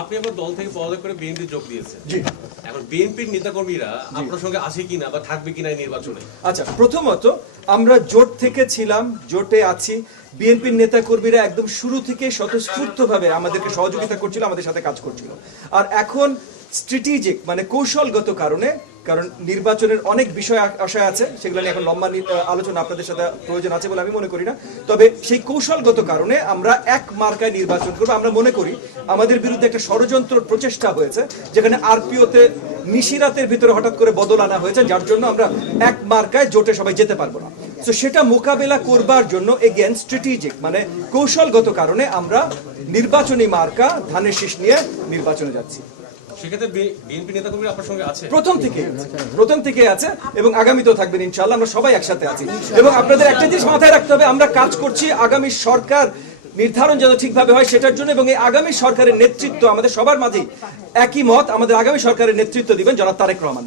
আপনি আবার দল থেকে পদত্যাগ করে বিএনপি যোগ দিয়েছেন। জি। এখন বিএনপির নেতাকর্মীরা আপনার সঙ্গে আসে কিনা বা থাকবে কিনা এই নির্বাচনে? আচ্ছা, প্রথমত আমরা জোট থেকে ছিলাম, জোটে আছি। বিএনপির নেতাকর্মীরা একদম শুরু থেকে স্বতঃস্ফূর্তভাবে আমাদেরকে সহযোগিতা করছিল, আমাদের সাথে কাজ করছিল। আর এখন স্ট্র্যাটেজিক মানে কৌশলগত কারণে, কারণ নির্বাচনের অনেক বিষয় আশায় আছে, সেগুলো নিয়ে এখন লম্বা আলোচনা আপনাদের সাথে প্রয়োজন আছে বলে আমি মনে করি না। তবে সেই কৌশলগত কারণে আমরা এক মার্কায় নির্বাচন করবো। আমরা মনে করি আমাদের বিরুদ্ধে একটা ষড়যন্ত্র প্রচেষ্টা হয়েছে, যেখানে আরপিওতে নিশিরাতের ভিতরে হঠাৎ করে বদল আনা হয়েছে, যার জন্য আমরা এক মার্কায় জোটে সবাই যেতে পারবো না। তো সেটা মোকাবেলা করবার জন্য এগেন স্ট্র্যাটেজিক মানে কৌশলগত কারণে আমরা নির্বাচনী মার্কা ধানের শীষ নিয়ে নির্বাচনে যাচ্ছি। সেক্ষেত্রে বিএনপি নেতাকর্মীরা আপনার সঙ্গে আছে? প্রথম থেকে আছে এবং আগামীতেও থাকবেন ইনশাআল্লাহ। আমরা সবাই একসাথে আছি এবং আপনাদের একটা জিনিস মাথায় রাখতে হবে, আমরা কাজ করছি আগামী সরকার নির্ধারণ যেন ঠিকভাবে হয় সেটার জন্য, এবং এই আগামী সরকারের নেতৃত্ব আমাদের সবার মাঝেই একই মত, আমাদের আগামী সরকারের নেতৃত্ব দিবেন জনাব তারেক রহমান।